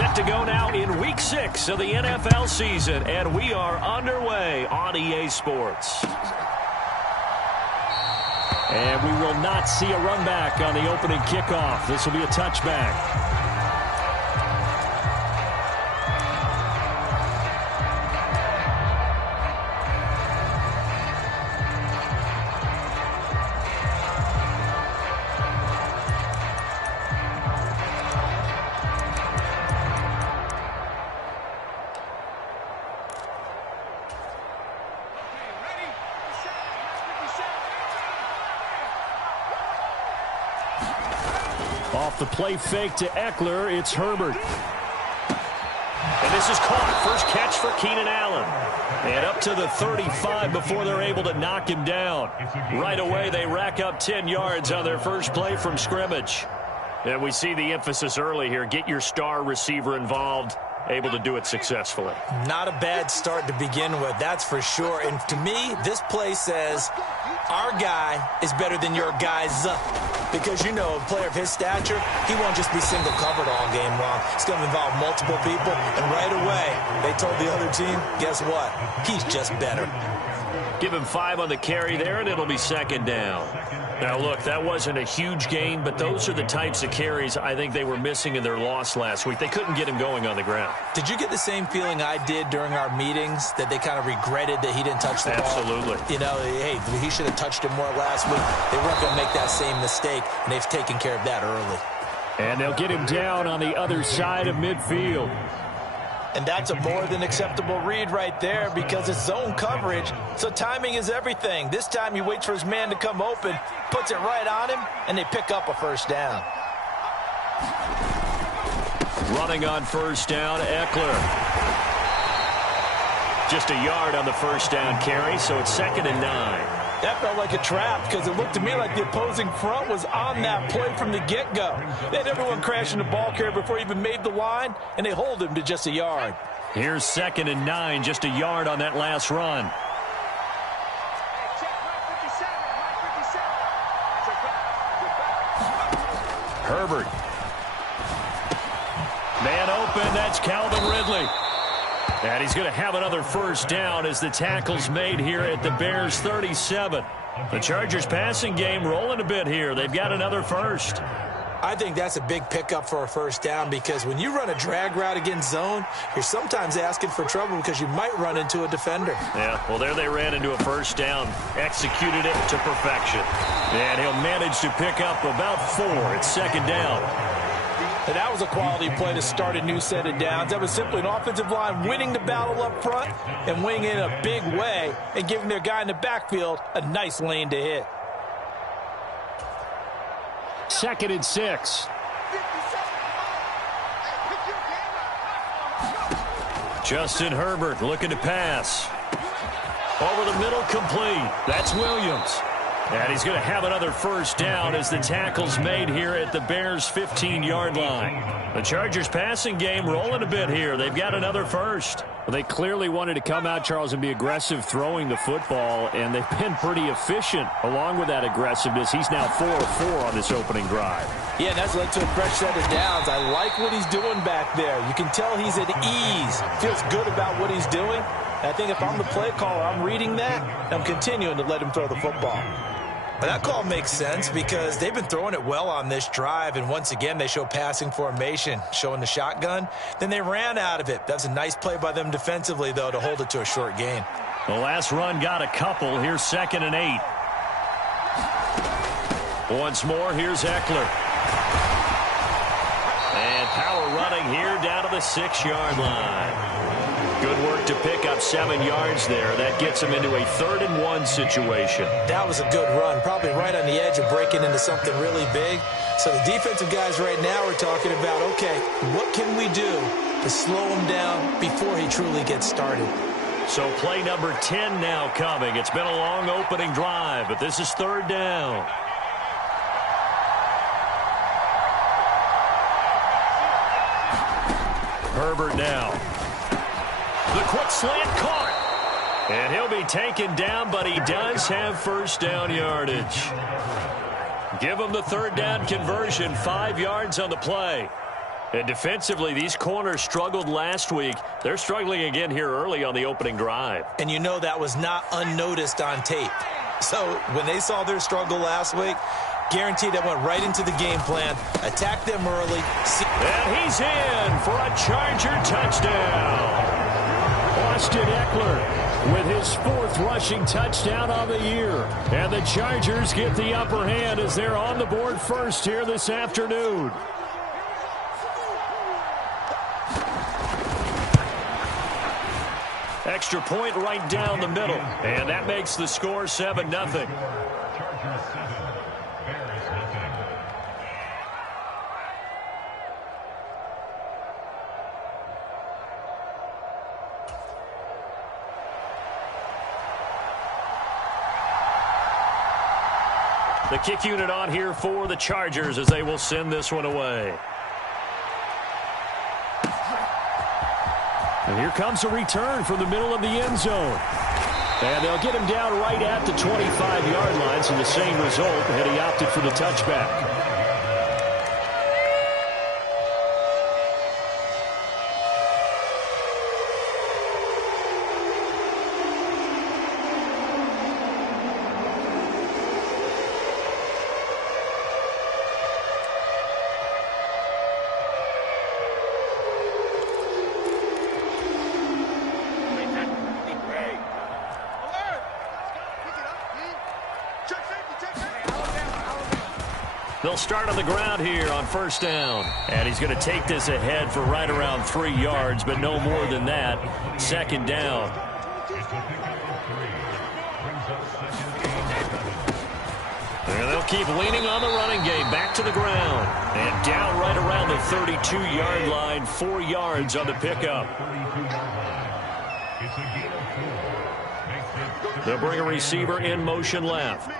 Set to go now in Week 6 of the NFL season, and we are underway on EA Sports. And we will not see a run back on the opening kickoff. This will be a touchback. Off the play fake to Eckler, it's Herbert. And this is caught. First catch for Keenan Allen. And up to the 35 before they're able to knock him down. Right away, they rack up 10 yards on their first play from scrimmage. And we see the emphasis early here. Get your star receiver involved. Able to do it successfully. Not a bad start to begin with, that's for sure. And to me, this play says our guy is better than your guys. Because, you know, a player of his stature, he won't just be single covered all game long. It's going to involve multiple people. And right away, they told the other team, guess what? He's just better. Give him 5 on the carry there, and it'll be second down. Now, look, that wasn't a huge gain, but those are the types of carries I think they were missing in their loss last week. They couldn't get him going on the ground. Did you get the same feeling I did during our meetings, that they kind of regretted that he didn't touch the ball? Absolutely. You know, hey, he should have touched him more last week. They weren't going to make that same mistake, and they've taken care of that early. And they'll get him down on the other side of midfield. And that's a more than acceptable read right there because it's zone coverage, so timing is everything. This time he waits for his man to come open, puts it right on him, and they pick up a first down. Running on first down, Eckler. Just a yard on the first down carry, so it's 2nd and 9. That felt like a trap because it looked to me like the opposing front was on that play from the get-go. They had everyone crashing the ball carrier before he even made the line, and they hold him to just a yard. Here's 2nd and 9, just a yard on that last run. Herbert. Man open, that's Calvin Ridley. And he's going to have another first down as the tackle's made here at the Bears' 37. The Chargers passing game rolling a bit here. They've got another first. I think that's a big pickup for a first down because when you run a drag route against zone, you're sometimes asking for trouble because you might run into a defender. Yeah, well, there they ran into a first down, executed it to perfection. And he'll manage to pick up about 4. It's 2nd down. And that was a quality play to start a new set of downs. That was simply an offensive line winning the battle up front and winning in a big way and giving their guy in the backfield a nice lane to hit. 2nd and 6. Justin Herbert looking to pass. Over the middle, complete. That's Williams. And he's going to have another first down as the tackle's made here at the Bears' 15-yard line. The Chargers passing game rolling a bit here. They've got another first. Well, they clearly wanted to come out, Charles, and be aggressive throwing the football, and they've been pretty efficient along with that aggressiveness. He's now 4 of 4 on this opening drive. Yeah, that's led to a fresh set of downs. I like what he's doing back there. You can tell he's at ease. Feels good about what he's doing. I think if I'm the play caller, I'm reading that, and I'm continuing to let him throw the football. But that call makes sense because they've been throwing it well on this drive, and once again they show passing formation, showing the shotgun. Then they ran out of it. That was a nice play by them defensively, though, to hold it to a short gain. The last run got a couple. Here's 2nd and 8. Once more, here's Eckler. And power running here down to the 6-yard line. Good work to pick up 7 yards there. That gets him into a 3rd and 1 situation. That was a good run, probably right on the edge of breaking into something really big. So the defensive guys right now are talking about, okay, what can we do to slow him down before he truly gets started? So play number 10 now coming. It's been a long opening drive, but this is 3rd down. Herbert now. The quick slant caught. And he'll be taken down, but he does have first down yardage. Give him the 3rd down conversion, 5 yards on the play. And defensively, these corners struggled last week. They're struggling again here early on the opening drive. And you know that was not unnoticed on tape. So when they saw their struggle last week, guaranteed that went right into the game plan. Attack them early. And he's in for a Charger touchdown. Austin Eckler with his 4th rushing touchdown on the year. And the Chargers get the upper hand as they're on the board first here this afternoon. Extra point right down the middle. And that makes the score 7-0. The kick unit on here for the Chargers as they will send this one away. And here comes a return from the middle of the end zone. And they'll get him down right at the 25-yard line, so the same result, and he opted for the touchback. They'll start on the ground here on first down. And he's going to take this ahead for right around 3 yards, but no more than that. Second down. And they'll keep leaning on the running game. Back to the ground. And down right around the 32-yard line. 4 yards on the pickup. They'll bring a receiver in motion left.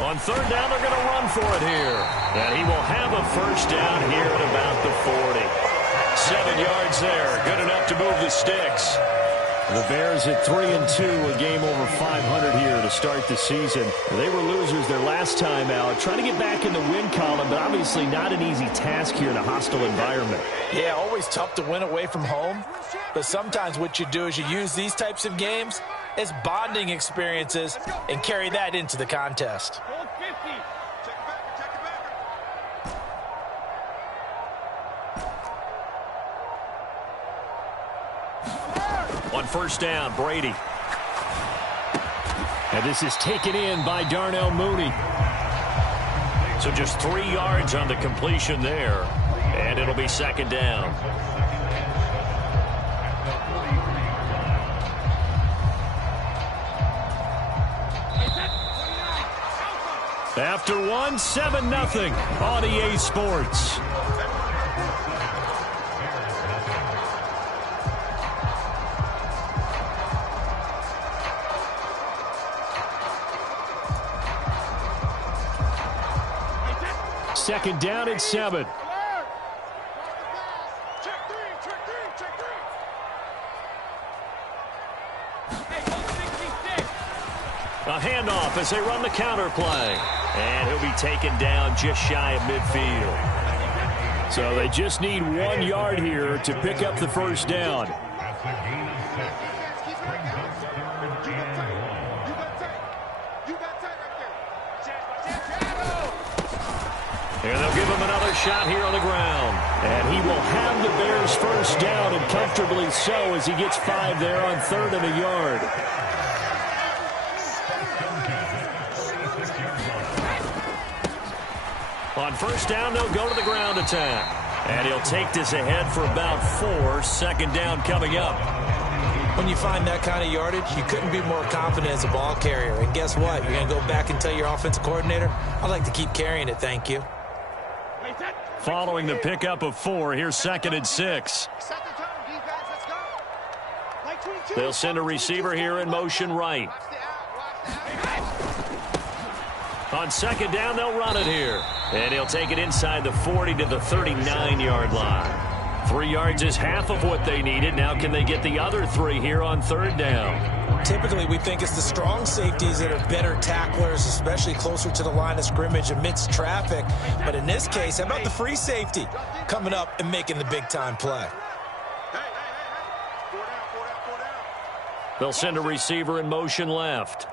On third down, they're going to run for it here. And he will have a first down here at about the 40. 7 yards there. Good enough to move the sticks. The Bears at 3-2, a game over 500 here to start the season. They were losers their last time out. Trying to get back in the win column, but obviously not an easy task here in a hostile environment. Yeah, always tough to win away from home. But sometimes what you do is you use these types of games as bonding experiences and carry that into the contest. On first down, Brady. And this is taken in by Darnell Mooney. So just 3 yards on the completion there. And it'll be second down. After one, 7-0 on EA Sports. Second down at 7. A handoff as they run the counter play. And he'll be taken down just shy of midfield. So they just need 1 yard here to pick up the first down. And they'll give him another shot here on the ground. And he will have the Bears first down, and comfortably so, as he gets 5 there on 3rd and a yard. On first down, they'll go to the ground attack. And he'll take this ahead for about 4. Second down coming up. When you find that kind of yardage, you couldn't be more confident as a ball carrier. And guess what? You're going to go back and tell your offensive coordinator, I'd like to keep carrying it, thank you. Following the pickup of 4, here's 2nd and 6. They'll send a receiver here in motion right. On second down, they'll run it here. And he'll take it inside the 40 to the 39-yard line. 3 yards is half of what they needed. Now can they get the other 3 here on 3rd down? Typically, we think it's the strong safeties that are better tacklers, especially closer to the line of scrimmage amidst traffic. But in this case, how about the free safety coming up and making the big-time play? They'll send a receiver in motion left.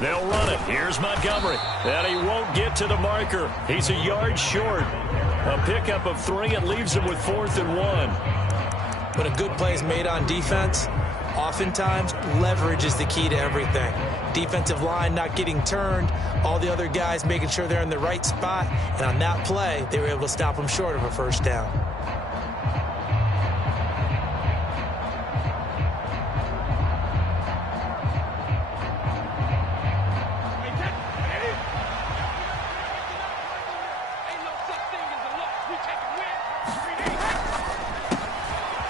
They'll run it. Here's Montgomery. And he won't get to the marker. He's a yard short. A pickup of 3. It leaves him with 4th and 1. When a good play is made on defense, oftentimes leverage is the key to everything. Defensive line not getting turned, all the other guys making sure they're in the right spot, and on that play, they were able to stop them short of a 1st down.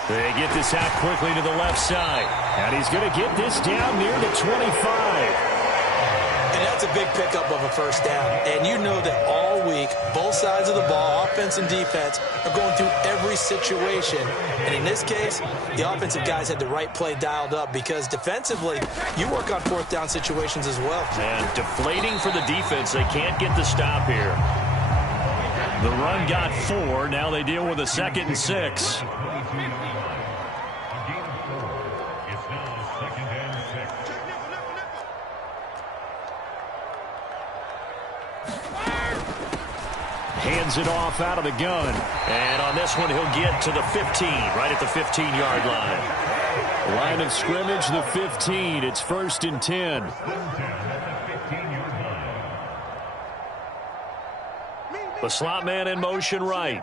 They get this out quickly to the left side. And he's going to get this down near the 25. And that's a big pickup of a 1st down. And you know that all week, both sides of the ball, offense and defense, are going through every situation. And in this case, the offensive guys had the right play dialed up because defensively, you work on 4th down situations as well. And deflating for the defense. They can't get the stop here. The run got 4. Now they deal with a 2nd and 6. Hands it off out of the gun. And on this one, he'll get to the 15, right at the 15-yard line. Line of scrimmage, the 15. It's 1st and 10. The slot man in motion right.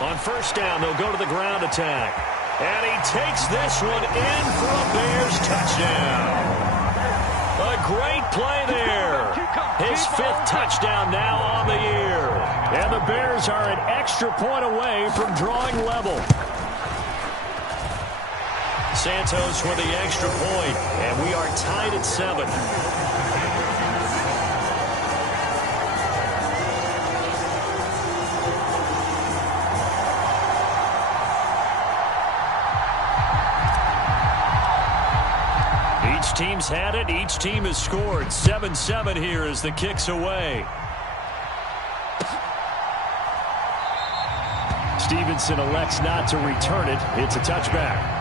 On 1st down, they'll go to the ground attack. And he takes this one in for a Bears touchdown. A great play there. His 5th touchdown now on the year. And the Bears are an extra point away from drawing level. Santos with the extra point, and we are tied at 7. Each team's had it. Each team has scored. 7-7 here as the kick's away. Stevenson elects not to return it. It's a touchback.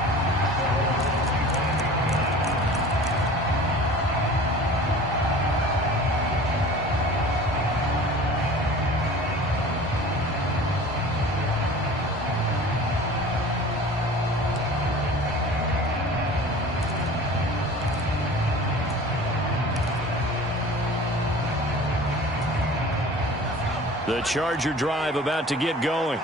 The Charger drive about to get going.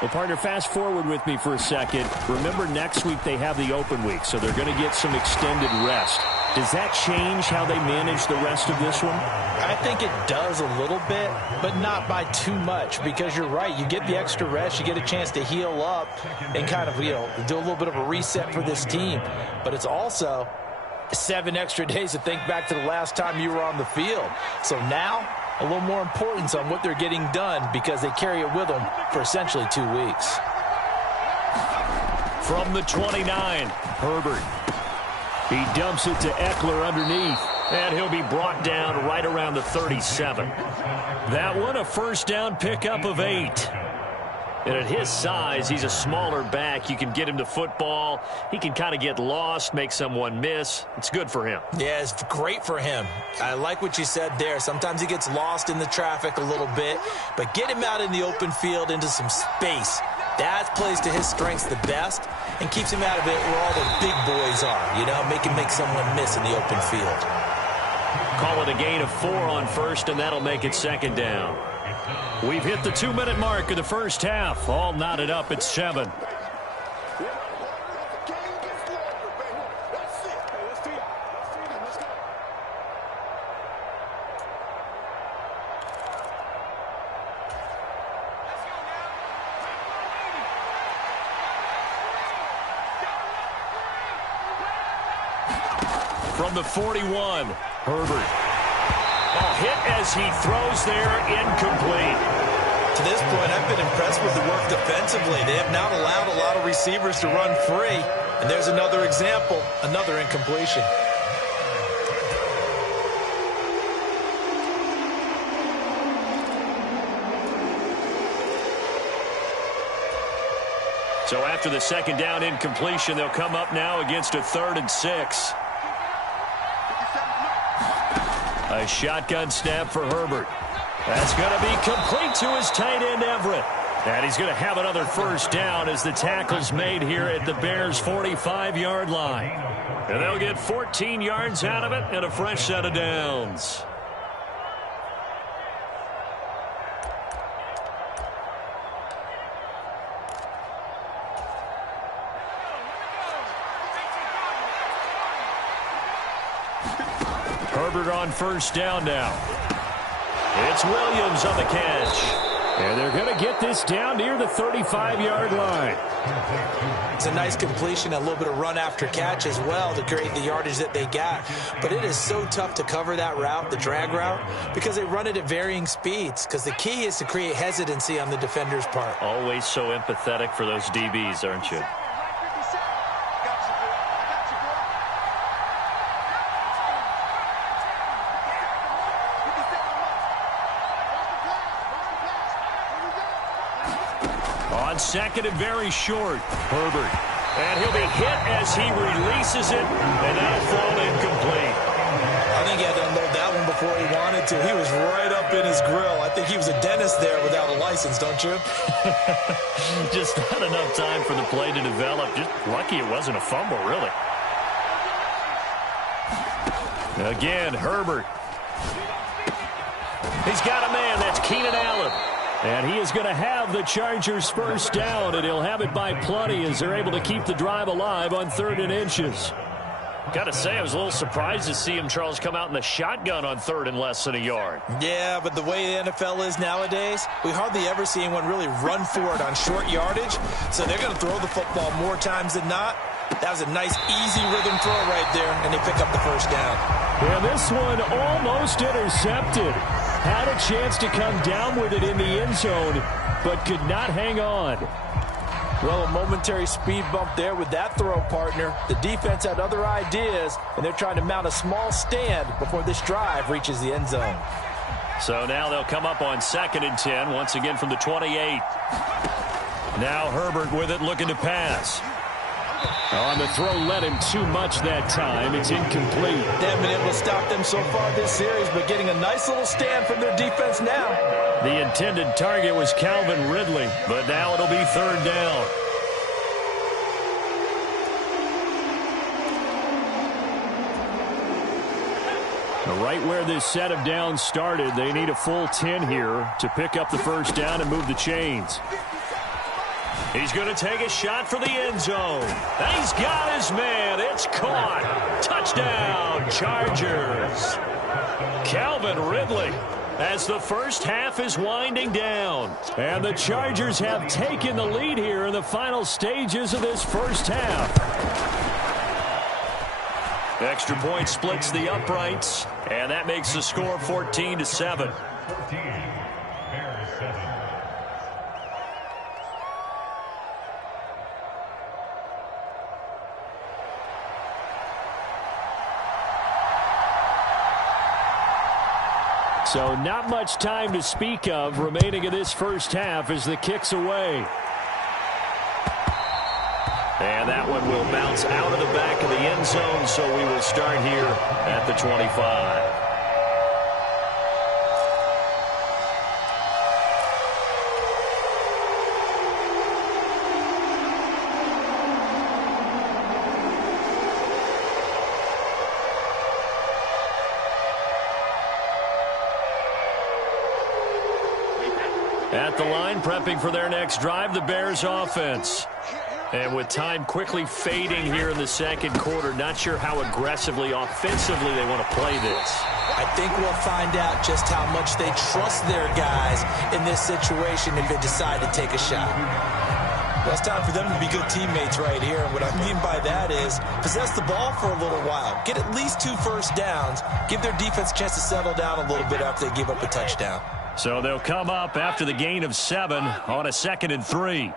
Well, partner, fast forward with me for a second. Remember, next week they have the open week, so they're going to get some extended rest. Does that change how they manage the rest of this one? I think it does a little bit, but not by too much, because you're right. You get the extra rest. You get a chance to heal up and kind of, do a little bit of a reset for this team. But it's also 7 extra days to think back to the last time you were on the field. So now, a little more importance on what they're getting done because they carry it with them for essentially 2 weeks. From the 29, Herbert. He dumps it to Eckler underneath, and he'll be brought down right around the 37. That one, a 1st down pickup of 8. And at his size, he's a smaller back. You can get him to football. He can kind of get lost, make someone miss. It's good for him. Yeah, it's great for him. I like what you said there. Sometimes he gets lost in the traffic a little bit, but get him out in the open field into some space. That plays to his strengths the best and keeps him out of it where all the big boys are, make him make someone miss in the open field. Call it a gain of 4 on 1st, and that'll make it 2nd down. We've hit the 2-minute mark of the 1st half. All knotted up at 7. From the 41, Herbert. A hit as he throws there, incomplete. To this point, I've been impressed with the work defensively. They have not allowed a lot of receivers to run free. And there's another example, another incompletion. So after the second down incompletion, they'll come up now against a 3rd and 6. A shotgun snap for Herbert. That's going to be complete to his tight end, Everett. And he's going to have another first down as the tackle's made here at the Bears' 45-yard line. And they'll get 14 yards out of it and a fresh set of downs. Herbert on first down now. It's Williams on the catch. And they're going to get this down near the 35-yard line. It's a nice completion, a little bit of run after catch as well to create the yardage that they got. But it is so tough to cover that route, the drag route, because they run it at varying speeds. Because the key is to create hesitancy on the defender's part. Always so empathetic for those DBs, aren't you? On second and very short, Herbert. And he'll be hit as he releases it, and that'll fall incomplete. I think he had to unload that one before he wanted to. He was right up in his grill. I think he was a dentist there without a license, don't you? Just not enough time for the play to develop. Just lucky it wasn't a fumble, really. Again, Herbert. He's got a man. That's Keenan Allen. And he is going to have the Chargers first down, and he'll have it by plenty as they're able to keep the drive alive on 3rd and inches. Got to say, I was a little surprised to see him, Charles, come out in the shotgun on 3rd and less than a yard. Yeah, but the way the NFL is nowadays, we hardly ever see anyone really run for it on short yardage. So they're going to throw the football more times than not. That was a nice, easy rhythm throw right there, and they pick up the first down. Yeah, this one almost intercepted. Had a chance to come down with it in the end zone, but could not hang on. Well, a momentary speed bump there with that throw, partner. The defense had other ideas, and they're trying to mount a small stand before this drive reaches the end zone. So now they'll come up on 2nd and 10, once again from the 28. Now Herbert with it, looking to pass. On the throw, led him too much that time. It's incomplete. They haven't been able to stop them so far this series, but getting a nice little stand from their defense now. The intended target was Calvin Ridley, but now it'll be 3rd down. Right where this set of downs started, they need a full 10 here to pick up the first down and move the chains. He's going to take a shot for the end zone. He's got his man. It's caught. Touchdown, Chargers. Calvin Ridley as the first half is winding down. And the Chargers have taken the lead here in the final stages of this first half. Extra point splits the uprights, and that makes the score 14-7. So not much time to speak of remaining in this first half as the kick's away. And that one will bounce out of the back of the end zone, so we will start here at the 25. At the line, prepping for their next drive, the Bears offense. And with time quickly fading here in the second quarter, not sure how aggressively, offensively they want to play this. I think we'll find out just how much they trust their guys in this situation if they decide to take a shot. Well, it's time for them to be good teammates right here. And what I mean by that is possess the ball for a little while. Get at least 2 first downs. Give their defense a chance to settle down a little bit after they give up a touchdown. So they'll come up after the gain of 7 on a 2nd and 3.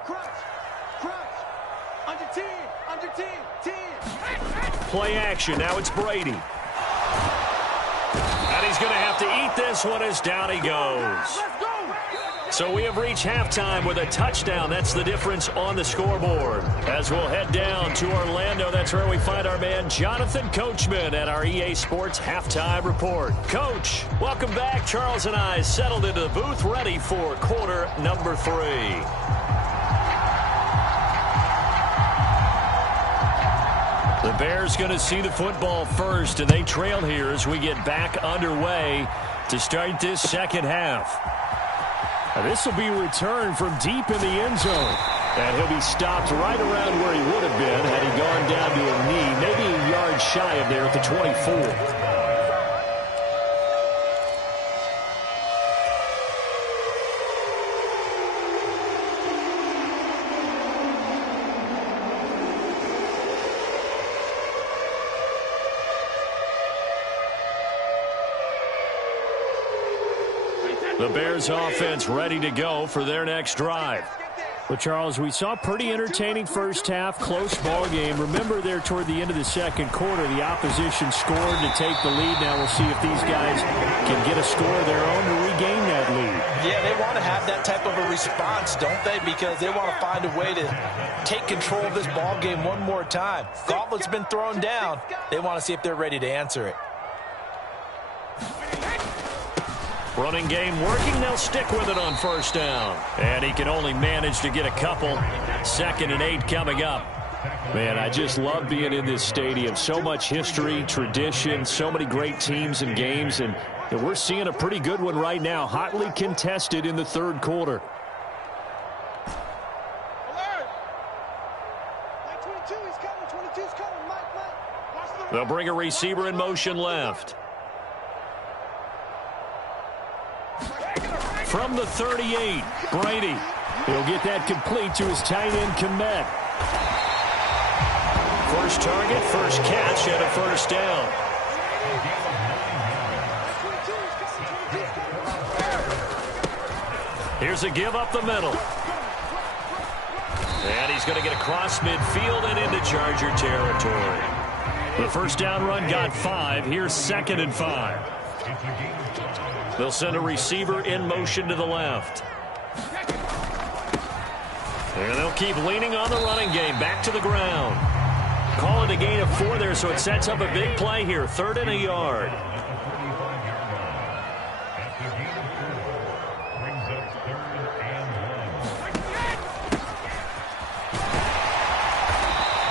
Play action. Now it's Brady. And he's going to have to eat this one as down he goes. So we have reached halftime with a touchdown. That's the difference on the scoreboard. As we'll head down to Orlando, that's where we find our man Jonathan Coachman at our EA Sports Halftime Report. Coach, welcome back. Charles and I settled into the booth, ready for quarter number 3. The Bears going to see the football first, and they trail here as we get back underway to start this second half. Now this will be returned from deep in the end zone. And he'll be stopped right around where he would have been had he gone down to a knee, maybe a yard shy of there at the 24. The Bears offense ready to go for their next drive. Well, Charles, we saw pretty entertaining first half, close ball game. Remember there toward the end of the second quarter, the opposition scored to take the lead. Now we'll see if these guys can get a score of their own to regain that lead. Yeah, they want to have that type of a response, don't they? Because they want to find a way to take control of this ball game one more time. Gauntlet's been thrown down. They want to see if they're ready to answer it. Running game working. They'll stick with it on first down. And he can only manage to get a couple. 2nd and 8 coming up. Man, I just love being in this stadium. So much history, tradition, so many great teams and games. And we're seeing a pretty good one right now. Hotly contested in the third quarter. They'll bring a receiver in motion left. From the 38, Brady. He'll get that complete to his tight end, Kmet. First target, first catch, and a first down. Here's a give up the middle. And he's going to get across midfield and into Charger territory. The first down run got 5. Here's 2nd and 5. They'll send a receiver in motion to the left. And they'll keep leaning on the running game. Back to the ground. Call it a gain of 4 there, so it sets up a big play here. 3rd and a yard.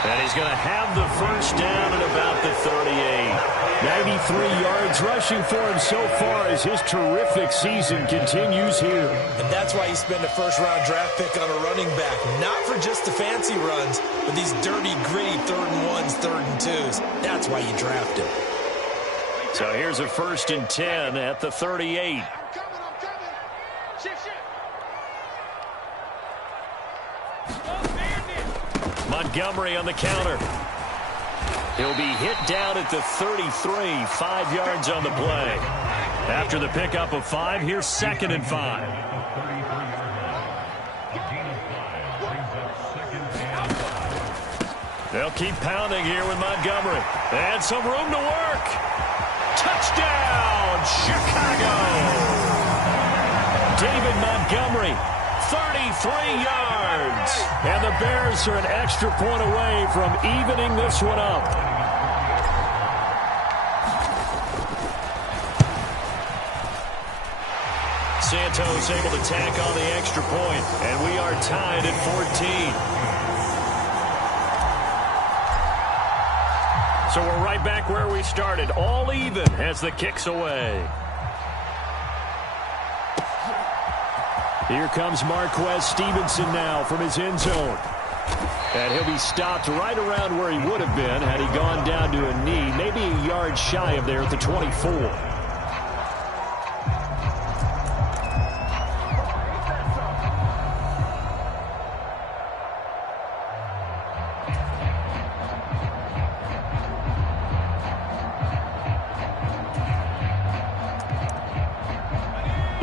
And he's going to have the first down at about the 38. 93 yards rushing for him so far as his terrific season continues here. And that's why you spend a first-round draft pick on a running back. Not for just the fancy runs, but these dirty, gritty 3rd and 1s, 3rd and 2s. That's why you draft him. So here's a 1st and 10 at the 38. Montgomery on the counter. He'll be hit down at the 33, 5 yards on the play. After the pickup of 5, here's 2nd and 5. They'll keep pounding here with Montgomery. And some room to work. Touchdown, Chicago! David Montgomery, 33 yards. And the Bears are an extra point away from evening this one up. Santos able to tack on the extra point, and we are tied at 14. So we're right back where we started, all even as the kick's away. Here comes Marquez Stevenson now from his end zone. And he'll be stopped right around where he would have been had he gone down to a knee, maybe a yard shy of there at the 24.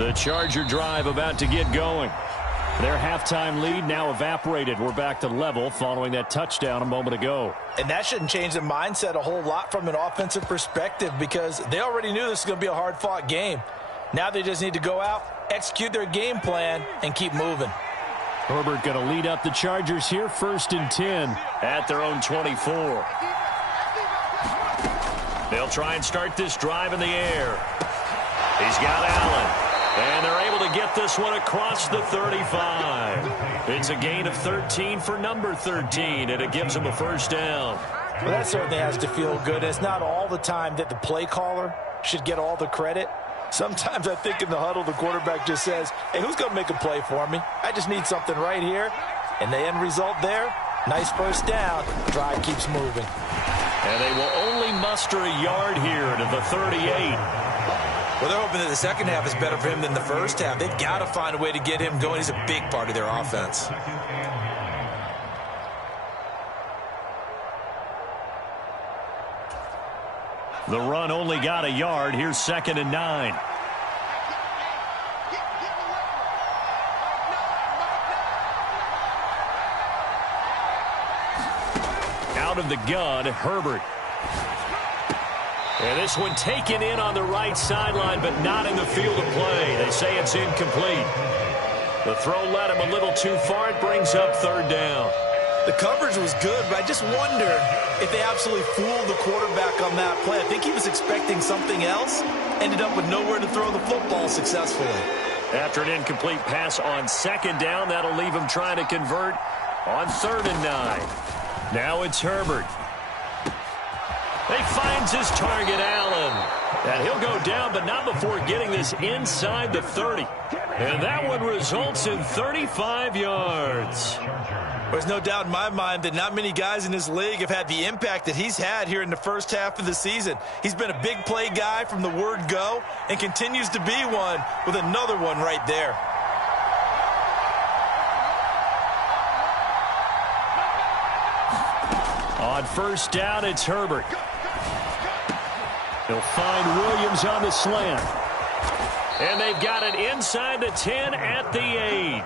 The Charger drive about to get going. Their halftime lead now evaporated. We're back to level following that touchdown a moment ago. And that shouldn't change the mindset a whole lot from an offensive perspective because they already knew this was going to be a hard-fought game. Now they just need to go out, execute their game plan, and keep moving. Herbert going to lead up the Chargers here, 1st and 10 at their own 24. They'll try and start this drive in the air. He's got Allen. And they're able to get this one across the 35. It's a gain of 13 for number 13, and it gives them a first down. Well, that certainly has to feel good. It's not all the time that the play caller should get all the credit. Sometimes I think in the huddle, the quarterback just says, hey, who's going to make a play for me? I just need something right here. And the end result there, nice first down. Drive keeps moving. And they will only muster a yard here to the 38. Well, they're hoping that the second half is better for him than the first half. They've got to find a way to get him going. He's a big part of their offense. The run only got a yard. Here's 2nd and 9. Out of the gun, Herbert. And this one taken in on the right sideline, but not in the field of play. They say it's incomplete. The throw led him a little too far. It brings up 3rd down. The coverage was good, but I just wonder if they absolutely fooled the quarterback on that play. I think he was expecting something else. Ended up with nowhere to throw the football successfully. After an incomplete pass on 2nd down, that'll leave him trying to convert on 3rd and 9. Now it's Herbert. He finds his target, Allen. And he'll go down, but not before getting this inside the 30. And that one results in 35 yards. There's no doubt in my mind that not many guys in this league have had the impact that he's had here in the first half of the season. He's been a big play guy from the word go and continues to be one with another one right there. On 1st down, it's Herbert. He'll find Williams on the slant. And they've got it inside the 10 at the 8.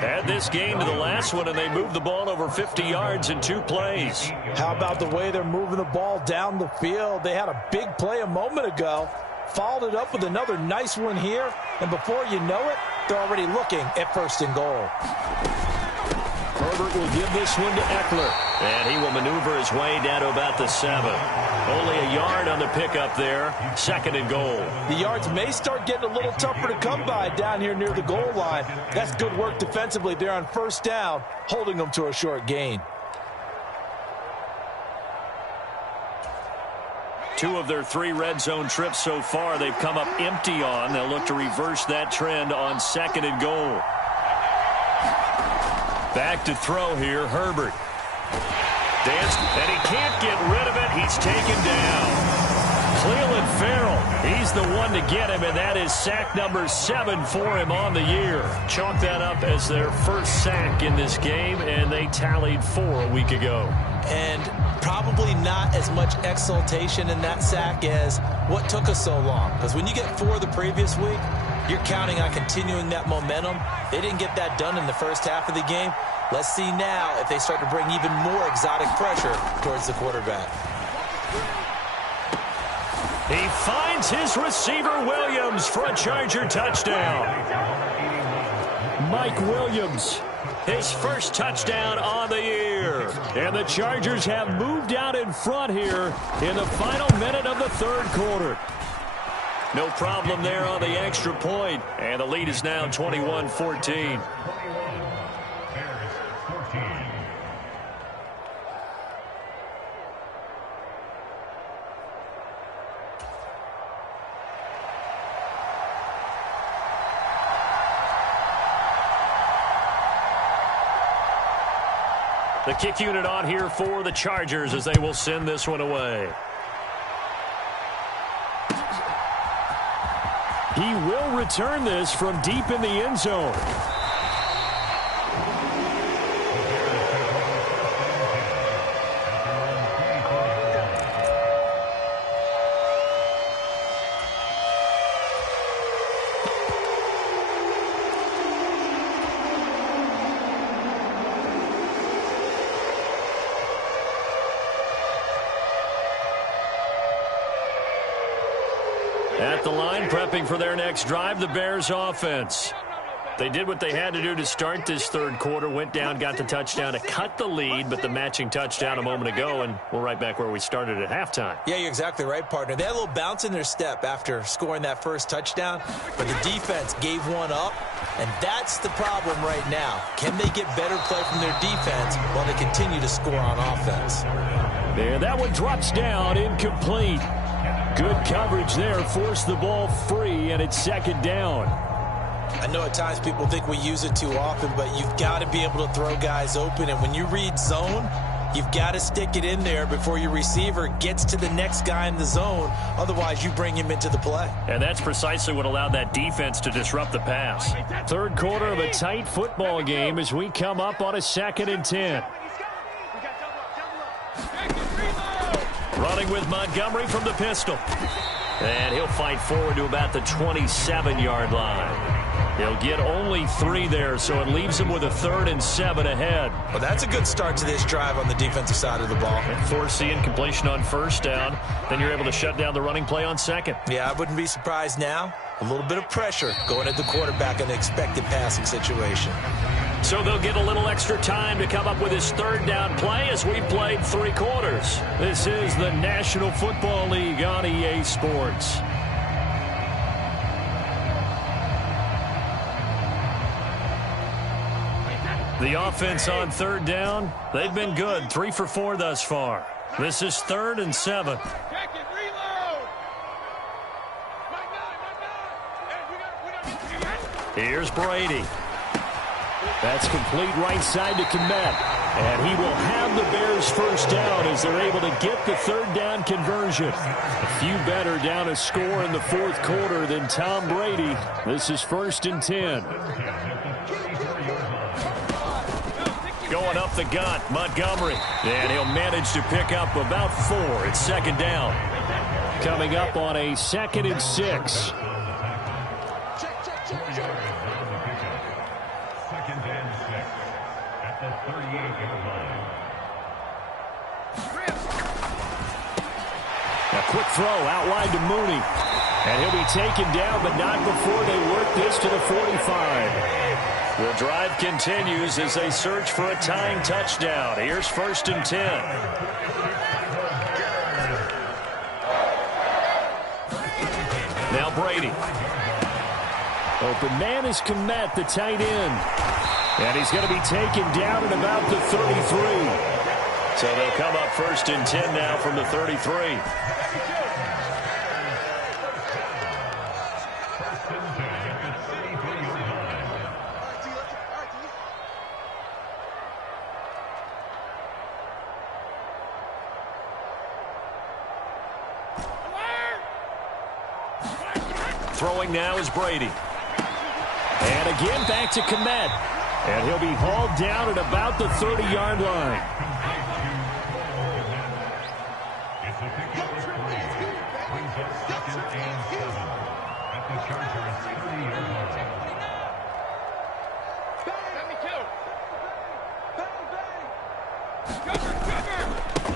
Had this game to the last one, and they moved the ball over 50 yards in 2 plays. How about the way they're moving the ball down the field? They had a big play a moment ago, followed it up with another nice one here, and before you know it, they're already looking at 1st and goal. Herbert will give this one to Eckler. And he will maneuver his way down to about the 7. Only a yard on the pickup there. 2nd and goal. The yards may start getting a little tougher to come by down here near the goal line. That's good work defensively there on 1st down, holding them to a short gain. 2 of their 3 red zone trips so far they've come up empty on. They'll look to reverse that trend on 2nd and goal. Back to throw here, Herbert. And he can't get rid of it. He's taken down. Cleveland Farrell, he's the one to get him, and that is sack number 7 for him on the year. Chalk that up as their first sack in this game, and they tallied 4 a week ago. And probably not as much exultation in that sack as what took us so long. Because when you get 4 the previous week, you're counting on continuing that momentum. They didn't get that done in the first half of the game. Let's see now if they start to bring even more exotic pressure towards the quarterback. He finds his receiver, Williams, for a Charger touchdown. Mike Williams, his first touchdown on the year. And the Chargers have moved out in front here in the final minute of the 3rd quarter. No problem there on the extra point. And the lead is now 21-14. The kick unit on here for the Chargers as they will send this one away. He will return this from deep in the end zone. At the line, prepping for their next drive, the Bears offense. They did what they had to do to start this third quarter, went down, got the touchdown to cut the lead, but the matching touchdown a moment ago, and we're right back where we started at halftime. Yeah, you're exactly right, partner. They had a little bounce in their step after scoring that first touchdown, but the defense gave one up, and that's the problem right now. Can they get better play from their defense while they continue to score on offense? And that one drops down, incomplete. Good coverage there, forced the ball free, and it's second down. I know at times people think we use it too often, but you've got to be able to throw guys open. And when you read zone, you've got to stick it in there before your receiver gets to the next guy in the zone. Otherwise, you bring him into the play. And that's precisely what allowed that defense to disrupt the pass. Third quarter of a tight football game as we come up on a 2nd and 10. Running with Montgomery from the pistol. And he'll fight forward to about the 27-yard line. He'll get only 3 there, so it leaves him with a 3rd and 7 ahead. Well, that's a good start to this drive on the defensive side of the ball. Force the incompletion on first down. Then you're able to shut down the running play on second. Yeah, I wouldn't be surprised now. A little bit of pressure going at the quarterback in the expected passing situation. So they'll get a little extra time to come up with his 3rd down play as we played 3 quarters. This is the National Football League on EA Sports. The offense on 3rd down, they've been good. 3 for 4 thus far. This is 3rd and 7. Here's Brady. That's complete right side to Kmet. And he will have the Bears first down as they're able to get the 3rd down conversion. A few better down a score in the 4th quarter than Tom Brady. This is 1st and 10. Going up the gut, Montgomery. And he'll manage to pick up about 4. It's 2nd down. Coming up on a 2nd and 6. A quick throw out wide to Mooney. And he'll be taken down, but not before they work this to the 45. The drive continues as they search for a tying touchdown. Here's 1st and 10. Now Brady. Open man is Kmet, the tight end. And he's going to be taken down at about the 33. So they'll come up 1st and 10 now from the 33. Throwing now is Brady. And again back to Kmet. And he'll be hauled down at about the 30-yard line.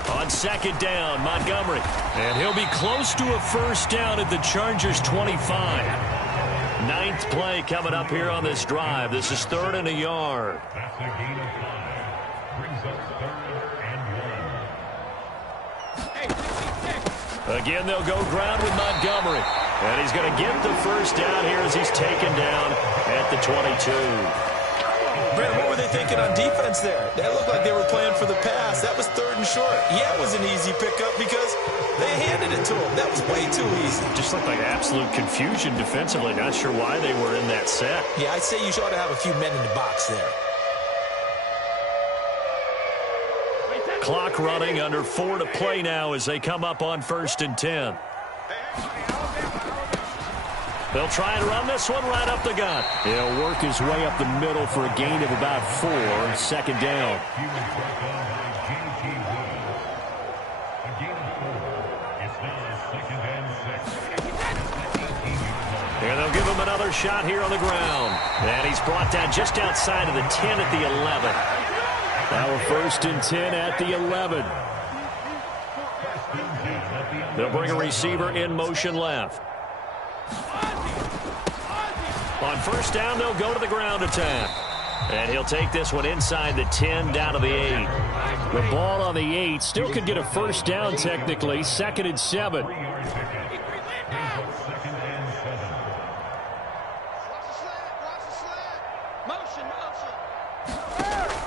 On 2nd down, Montgomery. And he'll be close to a first down at the Chargers' 25. 9th play coming up here on this drive. This is 3rd and a yard. That's a gain of 5. Brings up 3rd and 1. Again, they'll go ground with Montgomery. And he's going to get the first down here as he's taken down at the 22. Brent, what were they thinking on defense there? They looked like they were playing for the pass. That was 3rd and short. Yeah, it was an easy pickup because they handed it to him. That was way too easy. Just looked like absolute confusion defensively. Not sure why they were in that set. Yeah, I'd say you ought to have a few men in the box there. Clock running, under 4 to play now as they come up on 1st and 10. They'll try and run this one right up the gut. He'll work his way up the middle for a gain of about 4. 2nd down. And they'll give him another shot here on the ground. And he's brought down just outside of the 10 at the 11. Now a 1st and 10 at the 11. They'll bring a receiver in motion left. On first down, they'll go to the ground attack. And he'll take this one inside the 10, down to the 8. The ball on the 8 still could get a first down technically. 2nd and 7.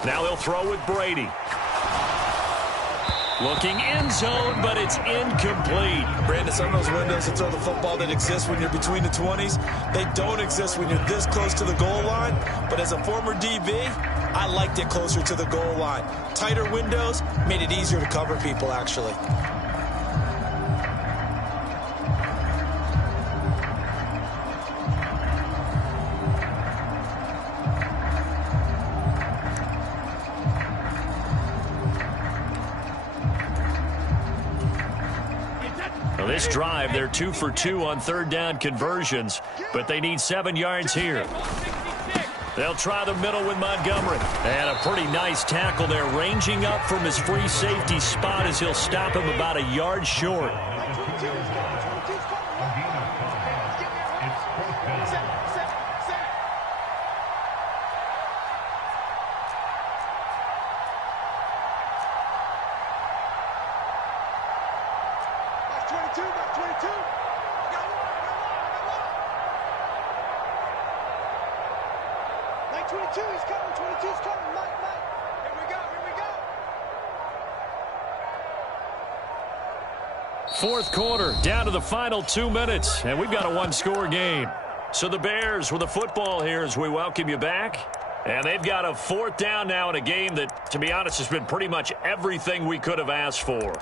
Now he'll throw with Brady. Looking end zone, but it's incomplete. Brandon, some of those windows to throw the football that exist when you're between the 20s, they don't exist when you're this close to the goal line. But as a former DB, I liked it closer to the goal line. Tighter windows made it easier to cover people, actually. This drive, they're 2 for 2 on 3rd down conversions, but they need 7 yards here. They'll try the middle with Montgomery. And a pretty nice tackle there, ranging up from his free safety spot as he'll stop him about a yard short. Fourth quarter, down to the final 2 minutes, and we've got a one-score game. So the Bears with the football here as we welcome you back. And they've got a 4th down now in a game that, to be honest, has been pretty much everything we could have asked for.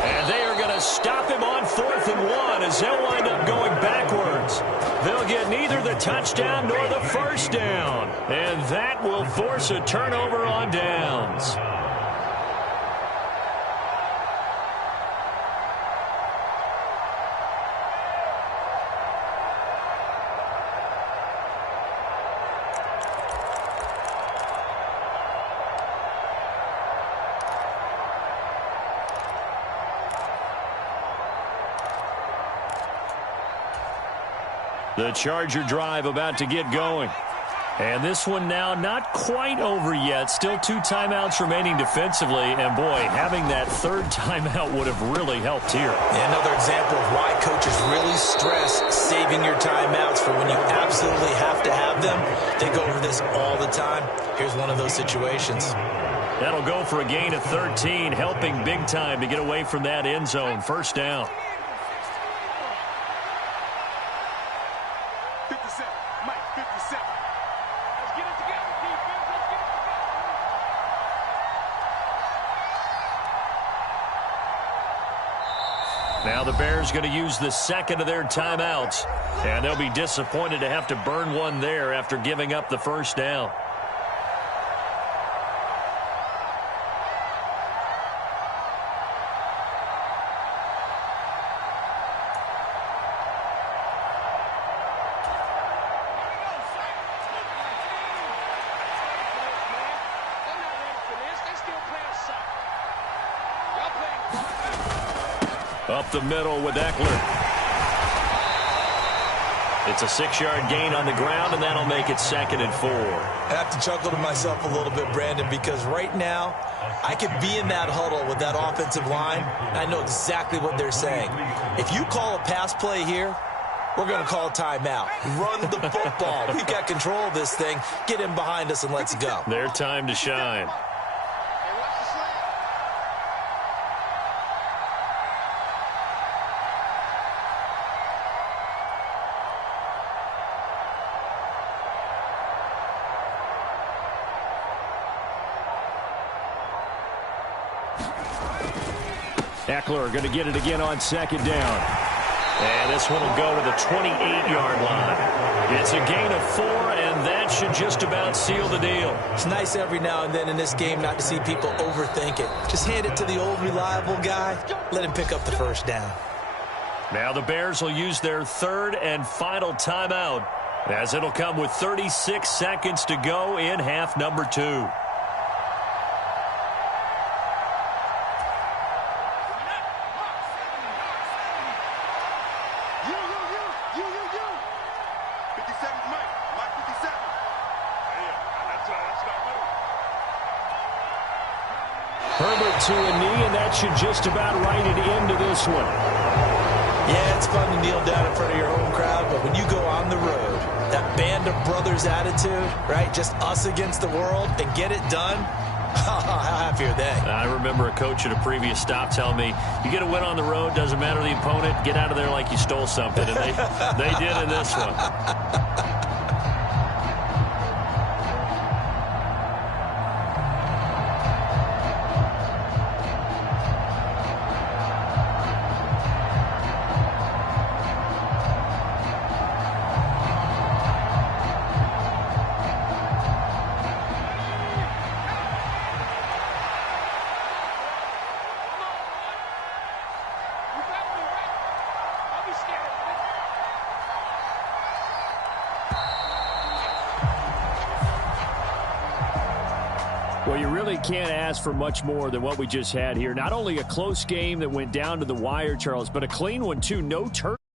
And they are going to stop him on 4th and 1 as they'll wind up going backwards. They'll get neither the touchdown nor the first down. And that will force a turnover on downs. The Charger drive about to get going. And this one now not quite over yet. Still 2 timeouts remaining defensively. And, boy, having that 3rd timeout would have really helped here. Yeah, another example of why coaches really stress saving your timeouts for when you absolutely have to have them. They go over this all the time. Here's one of those situations. That'll go for a gain of 13, helping big time to get away from that end zone. First down. Now the Bears going to use the 2nd of their timeouts, and they'll be disappointed to have to burn one there after giving up the first down. Up the middle with Eckler. It's a 6-yard gain on the ground, and that'll make it 2nd and 4. I have to chuckle to myself a little bit, Brandon, because right now I could be in that huddle with that offensive line, and I know exactly what they're saying. If you call a pass play here, we're going to call a timeout. Run the football. We've got control of this thing. Get him behind us and let's go. Their time to shine. Eckler going to get it again on 2nd down. And this one will go to the 28-yard line. It's a gain of 4, and that should just about seal the deal. It's nice every now and then in this game not to see people overthink it. Just hand it to the old reliable guy. Let him pick up the first down. Now the Bears will use their third and final timeout, as it'll come with 36 seconds to go in half number 2. Herbert to a knee, and that should just about write it into this one. Yeah, it's fun to kneel down in front of your home crowd, but when you go on the road, that band of brothers attitude, right, just us against the world, and get it done, how happy are they? I remember a coach at a previous stop telling me, you get a win on the road, doesn't matter the opponent, get out of there like you stole something, and they did in this one. Well, you really can't ask for much more than what we just had here. Not only a close game that went down to the wire, Charles, but a clean one, too. No turn.